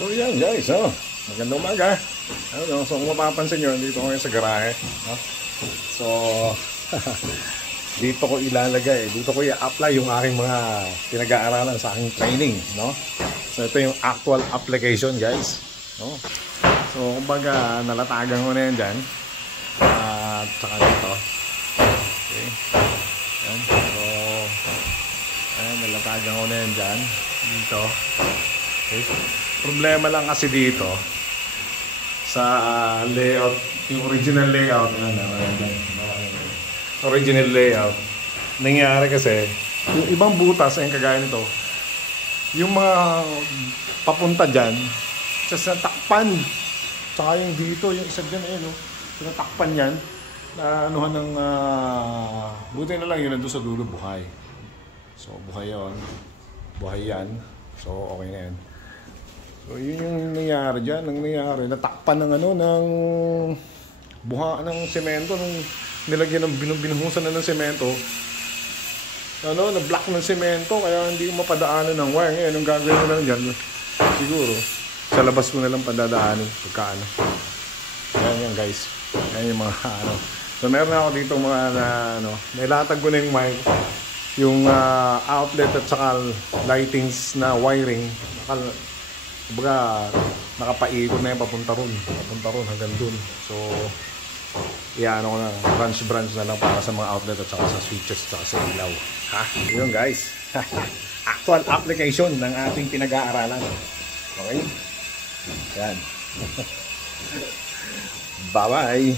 So yan guys, magandang umaga. So kung mapapansin nyo, dito ko ngayon sa garahe. So dito ko ilalagay, dito ko i-apply yung aking mga pinag-aaralan sa aking training, no? So ito yung actual application guys, no? So kumbaga nalatagan ko na yan dyan at saka dito. Okay. Yan. So ayan, nalatagan ko na yan dyan dito. Okay. Problema lang kasi dito sa layout, yung original layout, original layout, nangyari kasi yung ibang butas ay kagaya nito, yung mga papunta dyan sa takpan, tsaka yung dito, yung isa dyan tinatakpan yan na anuhan ng buti na lang yun nandun sa dulo buhay. So buhay yun, buhay yan, so okay na yan. So yun yung nangyari dyan, natakpan ng ng buha ng semento, nung nilagyan ng binuhusan na ng semento, na-block ng semento, kaya hindi ko mapadaanan ng wire. Ngayon, yung gagawin ko lang dyan, siguro, sa labas ko na lang padadaanin, pagkaano. Yan guys, yan yung mga So meron ako dito mga nailatag ko na yung wire, yung outlet at saka lightings na wiring, kumbaga nakapaikot na yung papunta ron hanggang dun. So iano ko na, branch na lang para sa mga outlet at saka sa switches at saka sa ilaw. Yun guys. Actual application ng ating pinag-aaralan. Okay? Yan. Bye bye.